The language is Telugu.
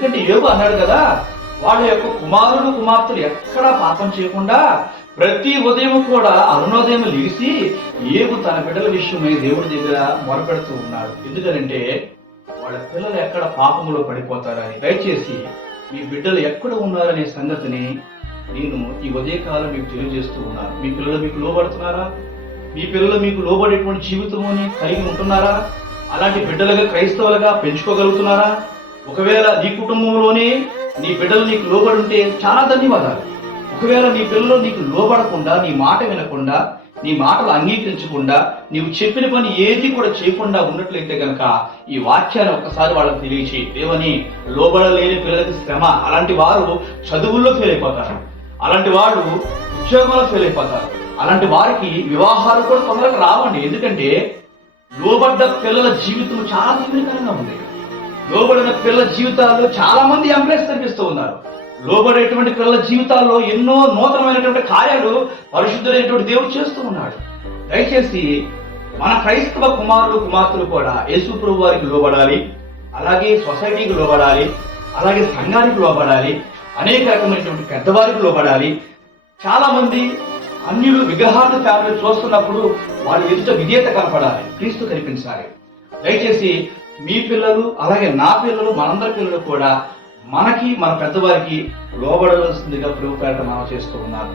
ఎందుకంటే యోబు అన్నాడు కదా, వాళ్ళ యొక్క కుమారులు కుమార్తెలు ఎక్కడా పాపం చేయకుండా ప్రతి ఉదయం కూడా అరుణోదయం లేచి యోబు తన బిడ్డల విషయమై దేవుడి దగ్గర మొరపెడుతూ ఉన్నాడు. ఎందుకంటే వాళ్ళ పిల్లలు ఎక్కడ పాపములో పడిపోతారని. దయచేసి మీ బిడ్డలు ఎక్కడ ఉన్నారనే సంగతిని నేను ఈ ఉదయకాలం మీకు తెలియజేస్తూ ఉన్నాను. మీ పిల్లలు మీకు లోబడుతున్నారా? మీ పిల్లలు మీకు లోబడేటువంటి జీవితముని కలిగి ఉంటున్నారా? అలాంటి బిడ్డలుగా క్రైస్తవులుగా పెంచుకోగలుగుతున్నారా? ఒకవేళ నీ కుటుంబంలోనే నీ బిడ్డలు నీకు లోబడి ఉంటే చాలా ధన్యవాదాలు. ఒకవేళ నీ పిల్లలు నీకు లోబడకుండా, నీ మాట వినకుండా, నీ మాటలు అంగీకరించకుండా, నీవు చెప్పిన పని ఏది కూడా చేయకుండా ఉన్నట్లయితే కనుక ఈ వాక్యాన్ని ఒక్కసారి వాళ్ళకి తెలియచేయి. దేవని లోబడలేని పిల్లలకి శ్రమ. అలాంటి వారు చదువుల్లో ఫెయిల్ అయిపోతారు, అలాంటి వారు ఉద్యోగంలో ఫెయిల్ అయిపోతారు, అలాంటి వారికి వివాహాలు కూడా తొందరగా రావండి. ఎందుకంటే లోబడ్డ పిల్లల జీవితం చాలా దీవెనకరంగా ఉంది. లోబడిన పిల్లల జీవితాల్లో చాలా మంది ఎంప్లాయీస్ కనిపిస్తూ ఉన్నారు. లోబడేటువంటి పిల్లల జీవితాల్లో ఎన్నో నూతనమైనటువంటి కార్యాలు పరిశుద్ధుడైనటువంటి దేవుడు చేస్తూ ఉన్నాడు. దయచేసి మన క్రైస్తవ కుమారులు కుమార్తెలు కూడా యేసు ప్రభు వారికి లోబడాలి, అలాగే సొసైటీకి లోబడాలి, అలాగే సంఘానికి లోబడాలి, అనేక రకమైనటువంటి పెద్దవారికి లోబడాలి. చాలా మంది అన్యులు విగ్రహార్థ ఫ్యామిలీ చూస్తున్నప్పుడు వాళ్ళ ఎదుట విధేయత కనపడాలి, క్రీస్తు కనిపించాలి. దయచేసి మీ పిల్లలు అలాగే నా పిల్లలు మనందరి పిల్లలు కూడా మనకి మన పెద్దవారికి లోబడవలసిందిగా ప్రభుపేట మనం చేస్తూ ఉన్నాను.